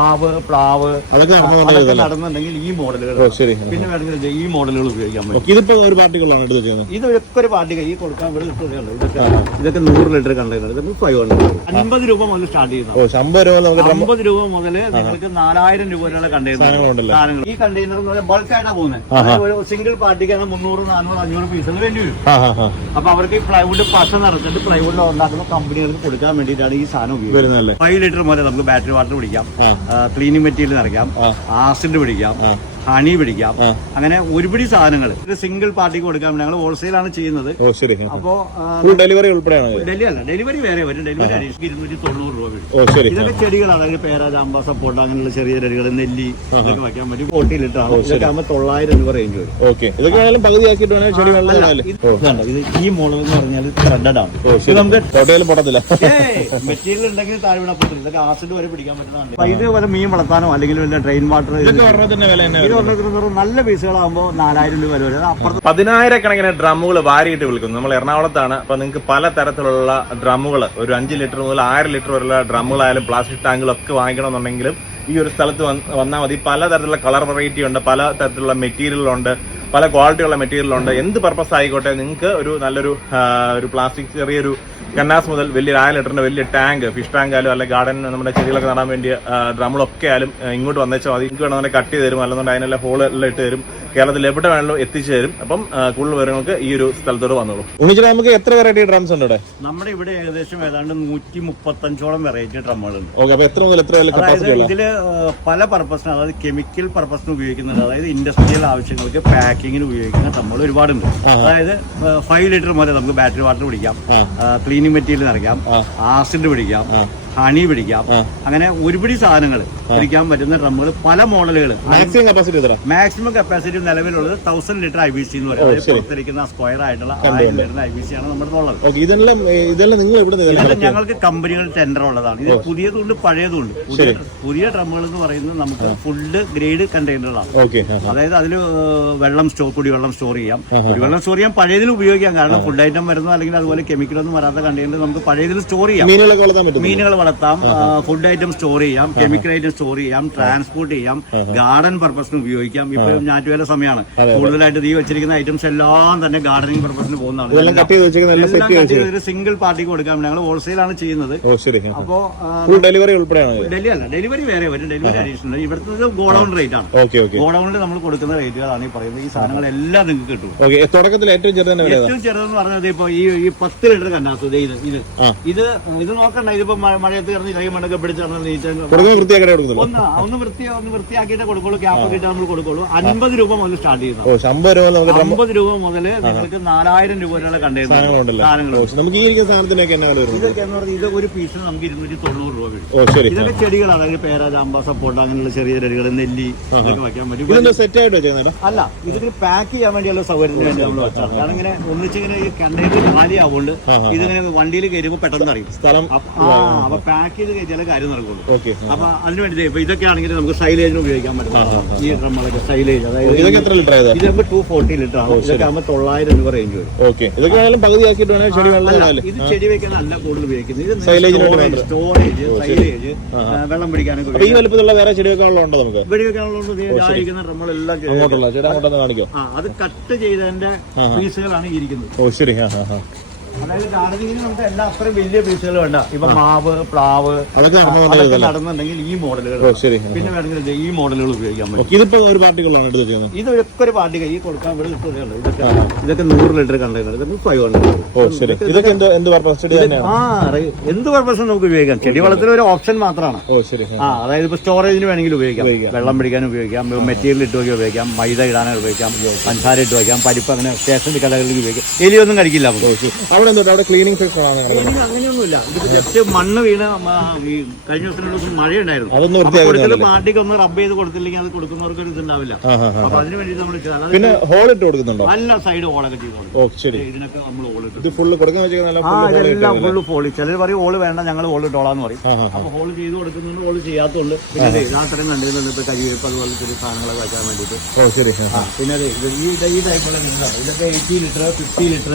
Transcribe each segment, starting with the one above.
മാവ് പ്ലാവ് അതൊക്കെ നടന്നുണ്ടെങ്കിൽ ഈ മോഡലുകൾ പിന്നെ വേണമെങ്കിൽ ഈ മോഡലുകൾ ഉപയോഗിക്കാൻ പറ്റും. ഇതിപ്പോ ഒരു പാർട്ടികളാണ് ഇതൊക്കെ ഒരു പാർട്ടി കൈ കൊടുക്കാൻ ഇവിടെ ഇതൊക്കെ ഇതൊക്കെ നൂറ് ലിറ്റർ കണ്ടെയ്നർ. ഇത് ഫൈവ് ഹൺഡ്രഡ് അൻപത് രൂപ മുതൽ സ്റ്റാർട്ട് ചെയ്യുന്നത് അമ്പത് രൂപ മുതൽ നിങ്ങൾക്ക് നാലായിരം രൂപ വരെയുള്ള കണ്ടെയ്നർ ഈ കണ്ടെയ്നർ എന്ന് പറഞ്ഞാൽ ബൾക്കായിട്ടാണ് പോകുന്നത്. ഒരു സിംഗിൾ പാർട്ടിക്ക് മുന്നൂറ് നാനൂറ് അഞ്ഞൂറ് പീസുകൾ വേണ്ടി വരും. അപ്പൊ അവർക്ക് ഈ പ്ലൈവുഡ് പശ നടത്തിട്ട് പ്ലൈവുഡ് ഉണ്ടാക്കുന്ന കമ്പനികൾക്ക് കൊടുക്കാൻ വേണ്ടിയിട്ടാണ് ഈ സാധനം ഉപയോഗിക്കുന്നത്. ഫൈവ് ലിറ്റർ മുതൽ നമുക്ക് ബാറ്ററി വാട്ടർ പിടിക്കാം ക്ലീനിങ് മെറ്റീരിയൽ നിറയ്ക്കാം ആസിഡ് പിടിക്കാം. ഹണി പിടിക്കാം. അങ്ങനെ ഒരുപിടി സാധനങ്ങൾ ഒരു സിംഗിൾ പാർട്ടിക്ക് കൊടുക്കാൻ ഞങ്ങൾ ഹോൾസെയിലാണ് ചെയ്യുന്നത്. അപ്പോ ഡെലിവറി ഉൾപ്പെടെയാണ് ഡെലിവറി അല്ല ഡെലിവറി വേറെ വരും. ഡെലിവറി അഡീഷണൽ ഇരുന്നൂറ്റി തൊണ്ണൂറ് രൂപ വരും. ഇതൊക്കെ ചെടികളാണ്. അതായത് പേര ചാമ്പ സപ്പോട്ട അങ്ങനെയുള്ള ചെറിയ ചെടികൾ നെല്ലി ഇതൊക്കെ വയ്ക്കാൻ പറ്റും. ഫോർട്ടിയിലിട്ടാണ് ഇതൊക്കെ ആകുമ്പോൾ തൊള്ളായിരം രൂപ റേഞ്ച് വരും. ഓക്കെ. ഇതൊക്കെ ആയാലും പകുതി ആക്കിയിട്ട് വേണേൽ ചെടി വെള്ളം ഇടാല്ലേ? ഇത് ഈ മോഡൽ എന്ന് പറഞ്ഞാൽ ത്രെഡഡ് ആണ്. നമുക്ക് പൊട്ടത്തില്ല. മെറ്റീരിയൽ ഉണ്ടെങ്കിൽ താഴെ പറ്റില്ല ഇതൊക്കെ ആസിഡ് വരെ പിടിക്കാൻ പറ്റുന്നതാണ്. ഇതുപോലെ ഇത് മീൻ വളർത്താനോ അല്ലെങ്കിൽ വല്ല ട്രെയിൻ വാട്ടർ ഇതൊക്കെ തന്നെ വില തന്നെ നല്ല പീസുകളാകുമ്പോൾ നാലായിരം രൂപ വരെ അപ്പുറത്ത് പതിനായിരക്കണക്കിന് ഡ്രമ്മുകൾ വാരിയിട്ട് വിൽക്കുന്നു. നമ്മൾ എറണാകുളത്താണ്. അപ്പൊ നിങ്ങൾക്ക് പല തരത്തിലുള്ള ഡ്രമ്മുകൾ ഒരു അഞ്ച് ലിറ്റർ മുതൽ ആയിരം ലിറ്റർ വരെയുള്ള ഡ്രമ്മുകളായാലും പ്ലാസ്റ്റിക് ടാങ്കുകളൊക്കെ വാങ്ങിക്കണമെന്നുണ്ടെങ്കിലും ഈ ഒരു സ്ഥലത്ത് വന്നാൽ മതി. പല തരത്തിലുള്ള കളർ വെറൈറ്റി ഉണ്ട് പല തരത്തിലുള്ള മെറ്റീരിയലുണ്ട് പല ക്വാളിറ്റിയുള്ള മെറ്റീരിയലുണ്ട് എന്ത് പർപ്പസ് ആയിക്കോട്ടെ നിങ്ങൾക്ക് ഒരു നല്ലൊരു ഒരു പ്ലാസ്റ്റിക് ചെറിയൊരു കന്നാസ് മുതൽ വലിയ റായൽ ലിറ്ററിന്റെ വലിയ ടാങ്ക് ഫിഷ് ടാങ്ക് ആയാലും അല്ലെങ്കിൽ ഗാർഡൻ നമ്മുടെ ചെടികളൊക്കെ നടാൻ വേണ്ടി ഡ്രമ്മുകളൊക്കെ ആയാലും ഇങ്ങോട്ട് വന്നേച്ചാൽ മതി. നിങ്ങൾക്ക് വേണമെങ്കിൽ കട്ട് ചെയ്ത് തരും അല്ലെന്നുണ്ടെങ്കിൽ അതിനെല്ലാം ഹോൾ ഇട്ട് തരും. കേരളത്തിൽ എവിടെ വേണമെങ്കിലും എത്തിച്ചു തരും അപ്പം കൂടുതൽ വിവരങ്ങൾക്ക് ഈ ഒരു സ്ഥലത്തോട് വന്നോളൂ. നമുക്ക് എത്ര വെറൈറ്റി ഡ്രംസ് ഉണ്ട് ഇവിടെ നമ്മുടെ ഇവിടെ ഏകദേശം ഏതാണ്ട് നൂറ്റി മുപ്പത്തഞ്ചോളം വെറൈറ്റി ഡ്രമ്മുകളുണ്ട് ഓക്കെ അപ്പോൾ എത്ര മുതൽ എത്ര അതായത് കപ്പാസിറ്റി ഇതിൽ പല പർപ്പസിന് അതായത് കെമിക്കൽ പർപ്പസിന് ഉപയോഗിക്കുന്നുണ്ട്. അതായത് ഇൻഡസ്ട്രിയൽ ആവശ്യങ്ങൾക്ക് പാക്കിങ്ങിന് ഉപയോഗിക്കുന്ന ഡ്രമ്മുകൾ ഒരുപാടുണ്ട്. അതായത് ഫൈവ് ലിറ്റർ മുതൽ നമുക്ക് ബാറ്ററി വാട്ടർ പിടിക്കാം. ക്ലീനിങ് മെറ്റീരിയൽ നിറയ്ക്കാം. ആസിഡ് പിടിക്കാം. ഹണി പിടിക്കാം. അങ്ങനെ ഒരുപിടി സാധനങ്ങൾ പിടിക്കാൻ പറ്റുന്ന ഡ്രമ്മുകൾ പല മോഡലുകൾ മാക്സിമം കപ്പാസിറ്റി മാക്സിമം കപ്പാസിറ്റി നിലവിലുള്ളത് thousand litre I B C എന്ന് പറയുന്നത് പുറത്തിരിക്കുന്ന സ്ക്വയർ ആയിട്ടുള്ള ആയിരം ഐ ബി സി ആണ് നമ്മുടെ ഉള്ളത് ഇതെല്ലാം ഇതെല്ലാം നിങ്ങൾ ഇവിടെ ഞങ്ങൾക്ക് കമ്പനികൾ ടെൻഡർ ഉള്ളതാണ്. ഇത് പുതിയതുണ്ട് പഴയതുണ്ട്. പുതിയ പുതിയ ഡ്രമ്മുകൾ എന്ന് പറയുന്നത് നമുക്ക് ഫുള്ള് ഗ്രേഡ് കണ്ടെയ്നറുകളാണ് ഓക്കെ അതായത് അതിൽ വെള്ളം സ്റ്റോർ കുടിവെള്ളം സ്റ്റോർ ചെയ്യാം. കുടിവെള്ളം സ്റ്റോർ ചെയ്യാൻ പഴയതിൽ ഉപയോഗിക്കാം. കാരണം ഫുഡ് ഐറ്റം വരുന്നു അല്ലെങ്കിൽ അതുപോലെ കെമിക്കലൊന്നും വരാത്ത കണ്ടെയ്നർ നമുക്ക് പഴയതിൽ സ്റ്റോർ ചെയ്യാം. മീനുകൾ വളർത്താം ഫുഡ് ഐറ്റം സ്റ്റോർ ചെയ്യാം കെമിക്കൽ ഐറ്റം സ്റ്റോർ ചെയ്യാം ട്രാൻസ്പോർട്ട് ചെയ്യാം ഗാർഡൻ പർപ്പസിന് ഉപയോഗിക്കാം. ഇപ്പൊ ഞാറ്റുവേല സമയമാണ്. കൂടുതലായിട്ട് ഈ വെച്ചിരിക്കുന്ന ഐറ്റംസ് എല്ലാം തന്നെ ഗാർഡനിങ് പർപ്പസിന് പോകുന്നതാണ്. ഒരു സിംഗിൾ പാർട്ടിക്ക് കൊടുക്കാൻ ഞങ്ങൾ ഹോൾസെയിലാണ് ചെയ്യുന്നത്. അപ്പോ ഡെലിവറി ഉൾപ്പെടെയാണ് ഡെലിവറി അല്ല ഡെലിവറി വേറെ വരും. ഡെലിവറി അഡീഷണൽ ഇവിടുത്തെ ഗോഡൌൺ റേറ്റ് ആണ്. ഗോഡൌണിൽ നമ്മൾ കൊടുക്കുന്ന റേറ്റുകളാണ് ഈ പറയുന്നത്. ഈ സാധനങ്ങളെല്ലാം നിങ്ങൾക്ക് കിട്ടും. തുടക്കത്തിൽ ഏറ്റവും ചെറുതന്നെ വില ഏറ്റവും ചെറുതെന്ന് പറഞ്ഞത് ഇപ്പൊ ഈ പത്ത് ലിറ്റർ കണ്ടാത്തത് ഇത് ഇത്. ഇത് ഇത് നോക്കണ്ട. ഇതിപ്പോ മഴ- മഴയത്ത് കിടന്ന് ഇലകി മണ്ണൊക്കെ പിടിച്ച് കിടന്ന് ഒന്ന് ഒന്ന് വൃത്തി ഒന്ന് വൃത്തിയാക്കിയിട്ട് കൊടുക്കുള്ളൂ. ക്യാപ്പ് കിട്ടാൻ നമ്മൾ കൊടുക്കുള്ളൂ. അൻപത് രൂപ മുതൽ സ്റ്റാർട്ട് ഡ്രം അമ്പത് രൂപ മുതൽ നിങ്ങൾക്ക് നാലായിരം രൂപ വരെയുള്ള കണ്ടെയ്നർ ഇതൊക്കെ എന്ന് പറഞ്ഞാൽ ഇത് ഒരു പീസിന് നമുക്ക് ഇരുന്നൂറ്റി തൊണ്ണൂറ് രൂപ വീഴും ഇതൊക്കെ ചെടികളാണ്. അതായത് പേര ചാമ്പ സപ്പോട്ട അങ്ങനെയുള്ള ചെറിയ ചെടികൾ നെല്ലി ഇതൊക്കെ വയ്ക്കാൻ പറ്റും. അല്ല ഇതിന് പാക്ക് ചെയ്യാൻ വേണ്ടിയുള്ള സൗകര്യത്തിന് വേണ്ടി നമ്മൾ വെച്ചാണ്. കാരണം ഇങ്ങനെ ഒന്നിച്ചിങ്ങനെ കണ്ടെയ്നർ ഖാലിയാവുകൊണ്ട് ഇതിങ്ങനെ വണ്ടിയിൽ കയറുമ്പോൾ പെട്ടെന്ന് അറിയും. സ്ഥലം ആ. അപ്പൊ പാക്ക് കഴിച്ചാലേ കാര്യം നടക്കുള്ളൂ. ഓക്കെ അപ്പൊ അതിന് വേണ്ടി ഇപ്പൊ ഇതൊക്കെ ആണെങ്കിൽ നമുക്ക് സൈലേജിന് ഉപയോഗിക്കാൻ പറ്റും. ഈ ഡ്രമ്മളൊക്കെ സൈലേജ് അതായത് ഇതൊക്കെ എത്ര ലിറ്റർ ആയതാ? ഇത് നമുക്ക് ടു ഫോർട്ടി ലിറ്റർ ആണ്. ഇതൊക്കെ ആകുമ്പോൾ തൊള്ളായിരം രൂപ റേഞ്ച് വരും. ഇത് ചെടി വെക്കാൻ അല്ല കൂടുതൽ ഉപയോഗിക്കുന്നത്. ഇത് സ്റ്റോറേജ് സ്റ്റോറേജ് സൈലേജ് വെള്ളം പിടിക്കാനൊക്കെ ഈ വലുപ്പത്തിലുള്ള വേറെ ചെടി വെക്കാനുള്ള ഉണ്ടോ നമുക്ക്? വെടി വെക്കാനുള്ളത് ഡ്രമ്മളെല്ലാം അത് കട്ട് ചെയ്തതിന്റെ പീസുകളാണ് ഇരിക്കുന്നത്. ഓ ശരി. അതായത് ഗാർഡനിങ്ങിന് നമുക്ക് എല്ലാ അത്രയും വലിയ പീസുകൾ വേണ്ട. ഇപ്പൊ മാവ് പ്ലാവ് അതൊക്കെ നടന്നുണ്ടെങ്കിൽ ഈ മോഡലുകൾ പിന്നെ വേണമെങ്കിൽ ഈ മോഡലുകൾ ഉപയോഗിക്കാൻ പറ്റും. ഓക്കെ ഇതിപ്പോ ഒരു എടുത്ത് ഇതൊക്കെ ഒരു പാർട്ടി കൈ കൊടുക്കാൻ ഇവിടെ ഇട്ടുള്ളൂ ഇതൊക്കെ ഇതൊക്കെ നൂറ് ലിറ്റർ കണ്ടെയ്നർ ഇതൊക്കെ ഫൈവ് ഹൺഡ്രഡ് ഓ ശരി. ഇതൊക്കെ എന്ത് പർപ്പസ് ആ എന്ത് പർപ്പസും നമുക്ക് ഉപയോഗിക്കാം? ചെടി വളത്തിന് ഒരു ഓപ്ഷൻ മാത്രമാണ്. ആ. അതായത് ഇപ്പൊ സ്റ്റോറേജിന് വേണമെങ്കിൽ ഉപയോഗിക്കാം. വെള്ളം പിടിക്കാൻ ഉപയോഗിക്കാം. മെറ്റീരിയൽ ഇട്ട് ഉപയോഗിക്കാം. മൈദ ഇടാനും ഉപയോഗിക്കാം. പഞ്ചസാര ഇട്ട് വയ്ക്കാം പരിപ്പ് അങ്ങനെ സ്റ്റേഷനറി കടകളിൽ ഉപയോഗിക്കാം. എലിയൊന്നും കഴിക്കില്ല നമുക്ക്. അവിടെ എന്തോ അവിടെ ക്ലീനിങ് സെക്ഷൻ ആണ് നടക്കുന്നത്. അങ്ങനെയൊന്നുമില്ല. ജസ്റ്റ് മണ്ണ് വീണ് മ- ഈ കഴിഞ്ഞ ദിവസം മഴ ഉണ്ടായിരുന്നു അതൊന്ന് പാർട്ടിക്ക് ഒന്ന് റബ്ബ് ചെയ്ത് കൊടുത്തില്ലെങ്കിൽ അത് കൊടുക്കുന്നവർക്ക് ഒരു ഇതുണ്ടാവില്ല. ആ ആ ആ അപ്പൊ അതിന് വേണ്ടി നമ്മൾ പിന്നെ ഹോൾ ഇട്ട് കൊടുക്കുന്നുണ്ടോ? നല്ല സൈഡ് ഓളൊക്കെ ചെയ്ത് കൊടുക്കും. ഓ ശരി. ഇതിനൊക്കെ നമ്മൾ ഇത് ഫുള്ള് കൊടുക്കാൻ വെച്ചേക്കുന്ന ആ ഇതെല്ലാം ഫുള്ള് ഫോളി ചിലർ പറയും ഓൾ വേണ്ട ഞങ്ങൾ ഓൾ ഇട്ടോളാന്ന് പറയും. ആ, ആ, അപ്പൊ ഹോൾ ചെയ്ത് കൊടുക്കുന്നുണ്ട് ഹോൾ ചെയ്യാത്തതുണ്ട് പിന്നെ ദേ അത്രയും കണ്ടിരുന്നുണ്ട് ഇപ്പൊ കരിവേപ്പ് അതുപോലെ ചെറിയ സാധനങ്ങളൊക്കെ വെക്കാൻ വേണ്ടിട്ട് ഓ ശരി. ആ. പിന്നെ ദേ ഇത് ഈ ഈ ടൈപ്പുള്ള ഇതൊക്കെ eighty litre fifty litre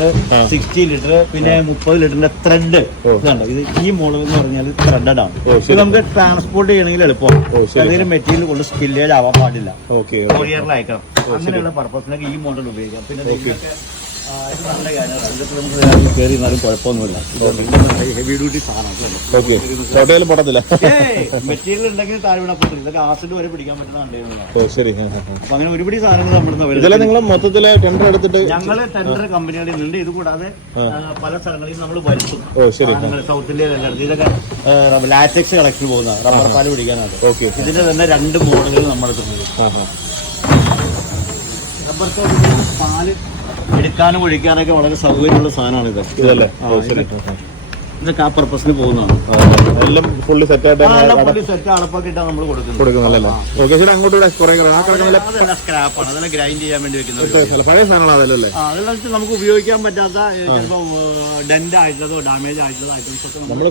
sixty litre model പിന്നെ മുപ്പത് ലിറ്ററിന്റെ ത്രെഡ് ഇതുണ്ട്. ഇത് ഈ മോഡൽ എന്ന് പറഞ്ഞാൽ ത്രെഡഡ് ആണ്. ഇത് നമുക്ക് ട്രാൻസ്പോർട്ട് ചെയ്യണമെങ്കിൽ എളുപ്പം. ഏതെങ്കിലും മെറ്റീരിയൽ കൊണ്ട് സ്കില്ലേജ് ആവാൻ പാടില്ല. കൊറിയറിൽ അയക്കണം അങ്ങനെയുള്ള പർപ്പസിനൊക്കെ ഈ മോഡൽ ഉപയോഗിക്കാം. പിന്നെ നല്ല കാര്യമാണ് കയറി കുഴപ്പമൊന്നുമില്ല ഹെവി ഡ്യൂട്ടി സാധനം ഓക്കെ ചോട്ടയിലും പൊട്ടത്തില്ല മെറ്റീരിയൽ ഉണ്ടെങ്കിൽ താഴെ ഇതൊക്കെ ആസിഡ് വരെ പിടിക്കാൻ പറ്റുന്ന ശരി. അപ്പൊ അങ്ങനെ ഒരുപടി സാധനങ്ങൾ നമ്മുടെ നിങ്ങൾ മൊത്തത്തിൽ ടെൻഡർ എടുത്തിട്ട് ഞങ്ങൾ ടെൻഡർ കമ്പനികളിൽ നിന്നുണ്ട്. ഇത് കൂടാതെ പല സ്ഥലങ്ങളിൽ നമ്മൾ വരുത്തും. ഓ ശരി. സൗത്ത് ഇന്ത്യയിൽ എല്ലായിടത്തും ഇതൊക്കെ ലാറ്റക്സ് കളക്ഷൻ പോകുന്ന റബ്ബർ പാൽ പിടിക്കാനാണ്. ഓക്കെ ഇതിന്റെ തന്നെ രണ്ട് മോഡലുകൾ നമ്മൾ ആ. റബ്ബർ പാൽ എടുക്കാനും ഒഴിക്കാനൊക്കെ വളരെ സൗകര്യമുള്ള സാധനമാണ് ഇത്. ഇതല്ലേ? ഇതൊക്കെ- ആ പർപ്പസിന് പോകുന്നതാണ്. എല്ലാം ഫുള്ളി സെറ്റ് ആയിട്ട് സെറ്റ് നമ്മൾ കൊടുക്കുന്നത്. കൊടുക്കുന്നല്ലേ ഓക്കെ ശരി അങ്ങോട്ട് ഇവിടെ കുറെ ആ കിടക്കുന്ന അതെല്ലാം സ്ക്രാപ്പാണ് അതെല്ലാം ഗ്രൈൻഡ് ചെയ്യാൻ വേണ്ടി പഴയ അതല്ലേ നമുക്ക് ഉപയോഗിക്കാൻ പറ്റാത്ത ചിലപ്പോൾ ഡെന്റ് ആയിട്ടുള്ളതോ ഡാമേജ് ആയിട്ടുള്ളതോ ഐറ്റംസ് ഒക്കെ നമ്മൾ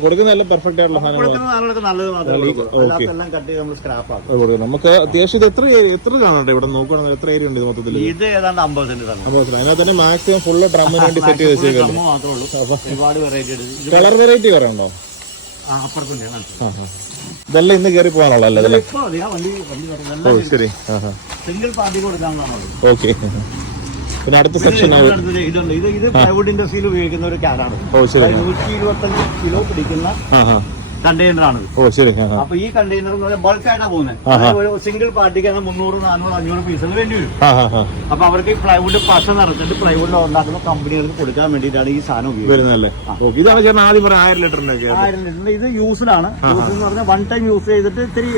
പെർഫെക്റ്റ് ആയിട്ടുള്ള സാധനങ്ങളൊക്കെ നല്ലത് മാത്രമേ എല്ലാം കട്ട് ചെയ്ത് നമ്മൾ സ്ക്രാപ്പ് ആക്കും. നമുക്ക് അത്യാവശ്യം ഇത് എത്ര എത്ര കാണണ്ട ഇവിടെ നോക്കുകയാണെങ്കിൽ എത്ര ഏരിയ ഉണ്ട് ഇത് മൊത്തത്തിൽ ഇത് ഏതാണ്ട് അമ്പത് സെന്റ് അതിനകത്ത് തന്നെ മാക്സിമം ഫുള്ള് ഡ്രമ്മിന് വേണ്ടി സെറ്റ് ചെയ്ത് മാത്രമേ ഉള്ളൂ. ഒരുപാട് വെറൈറ്റി ഉണ്ട്. കളർ വെറൈറ്റി കുറെ ഉണ്ടോ. ഇതെല്ലാം ഇന്ന് കയറി പോകാനുള്ള അല്ലേ? ഇത് ഇപ്പൊ മതി, ആ വണ്ടി വണ്ടി ഓ ശരി. ഓക്കെ. പിന്നെ അടുത്ത സെക്ഷൻ ഇത് പ്ലൈവുഡ് ഇൻഡസ്ട്രിയിൽ ഉപയോഗിക്കുന്ന ഒരു കാറാണ് ഓ ശരി. നൂറ്റി ഇരുപത്തഞ്ച് കിലോ പിടിക്കുന്ന ആണ് ഓ ശരി. അപ്പൊ ഈ കണ്ടെയ്നർ എന്ന് പറഞ്ഞാൽ ബൾക്ക് ആയിട്ടാണ് പോകുന്നത് ഒരു സിംഗിൾ പാർട്ടിക്ക് മുന്നൂറ് നാനൂറ് അഞ്ഞൂറ് പീസുകൾ വേണ്ടി വരും. അപ്പൊ അവർക്ക് ഈ പ്ലൈവുഡ് പശ നിറച്ചിട്ട് പ്ലൈവുഡിൽ ഉണ്ടാക്കുന്ന കമ്പനികൾക്ക് കൊടുക്കാൻ വേണ്ടിയിട്ടാണ് ഈ സാധനം ഉപയോഗിക്കുന്നത്. ഇതാണ് ചേട്ടൻ ആദ്യം പറഞ്ഞ ആയിരം ലിറ്ററിന്റെ ആയിരം ലിറ്ററിന്റെ ഇത് യൂസിലാണ് യൂസ് എന്ന് പറഞ്ഞാൽ വൺ ടൈം യൂസ് ചെയ്തിട്ട് ഇത്തിരി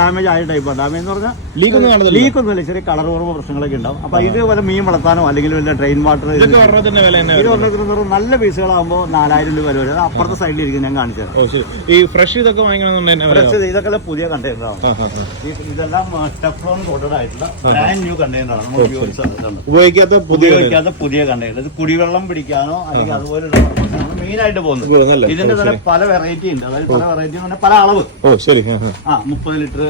ഡാമേജ് ആയ ടൈപ്പാണ് ഡാമേജ് എന്ന് പറഞ്ഞാൽ ലീക്ക് ഒന്നും ലീക്ക് ഒന്നുമില്ല. ചെറിയ കളർ കുറവ് പ്രശ്നങ്ങളൊക്കെ ഉണ്ടാവും. അപ്പൊ ഇത് വല്ല മീൻ വളർത്താനോ അല്ലെങ്കിൽ വല്ല ഡ്രെയിൻ വാട്ടർ ഇത് നല്ല പീസുകളാകുമ്പോൾ നാലായിരം രൂപ വരെ. വരും അപ്പുറത്തെ സൈഡിൽ ഇരിക്കും ഞാൻ കാണിച്ചത് ഈ ഫ്രഷ് ഇതൊക്കെ കുറച്ച് ഇതൊക്കെ പുതിയ കണ്ടെയ്നറാണ് ഇതെല്ലാം ടെഫ്ലോൺ കോട്ടഡ് ആയിട്ടുള്ള ബ്രാൻഡ് ന്യൂ കണ്ടെയ്നറാണ് നമ്മൾ ഉപയോഗിക്കാത്ത പുതിയ ഉപയോഗിക്കാത്ത പുതിയ കണ്ടെയ്നർ ഇത് കുടിവെള്ളം പിടിക്കാനോ അല്ലെങ്കിൽ അതുപോലെ മെയിൻ ആയിട്ട് പോകുന്നത്. ഇതിന്റെ തന്നെ പല വെറൈറ്റി ഉണ്ട്. അതായത് പല വെറൈറ്റി എന്ന് പറഞ്ഞാൽ പല അളവ്. ഓ ശരി. ആ, മുപ്പത് ലിറ്റർ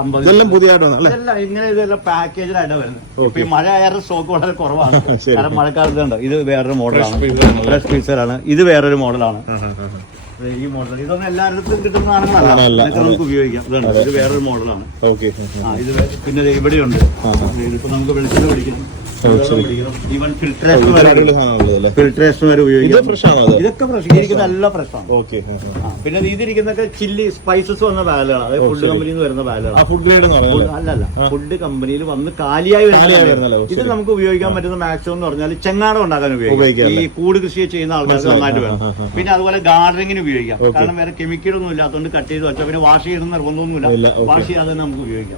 അമ്പത് ഇതെല്ലാം പുതിയതായിട്ട് ഇതെല്ലാം ഇങ്ങനെ ഇതെല്ലാം പാക്കേജിലായിട്ടാണ് വരുന്നത്. ഇപ്പൊ ഈ മഴ ആയാലും സ്റ്റോക്ക് വളരെ കുറവാണ്. കാരണം മഴക്കാലത്ത് ഉണ്ട് ഇത് വേറൊരു മോഡലാണ്? ഫ്രഷ് ഫീച്ചറാണ് ഇത് വേറൊരു മോഡലാണ്. ഈ മോഡൽ ഇതൊന്നും എല്ലായിടത്തും ഇതൊക്കെ നമുക്ക് ഉപയോഗിക്കാം. ഇതാണ് ഇത് വേറൊരു മോഡലാണ് ഇത് പിന്നെ ഇവിടെയുണ്ട്. ഇതിപ്പോ നമുക്ക് വെളിച്ചെണ്ണ പിടിക്കണം ഈവൻ ഫിൽട്രേഷൻ ഫിൽട്രേഷൻ വരെ ഉപയോഗിക്കാം ഇതൊക്കെ ഫ്രഷ് ഇരിക്കുന്ന എല്ലാം ഫ്രഷാണ് ഓക്കെ പിന്നെ ഇതിരിക്കുന്നൊക്കെ ചില്ലി സ്പൈസസ് വന്ന ബാലുകളാണ്. അതായത് ഫുഡ് കമ്പനിയിൽ നിന്ന് വരുന്ന ബാലുകളാണ്. ഫുഡ് ഗ്രേഡ് അല്ലല്ല. ഫുഡ് കമ്പനിയിൽ വന്ന് കാലിയായി വരുന്ന ഇത് നമുക്ക് ഉപയോഗിക്കാൻ പറ്റുന്ന മാക്സിമം എന്ന് പറഞ്ഞാൽ ചെങ്ങാടം ഉണ്ടാക്കാൻ ഉപയോഗിക്കാം. ഈ കൂട് കൃഷി ചെയ്യുന്ന ആൾക്കാർക്ക് നന്നായിട്ട് വേണം. പിന്നെ അതുപോലെ ഗാർഡനിങ്ങിന് ഉപയോഗിക്കാം. കാരണം വേറെ കെമിക്കലൊന്നും ഇല്ലാത്തതുകൊണ്ട് കട്ട് ചെയ്ത് വെച്ചാൽ പിന്നെ വാഷ് ചെയ്യുന്ന നിർബന്ധമൊന്നുമില്ല. വാഷ് ചെയ്യാതെ നമുക്ക് ഉപയോഗിക്കാം.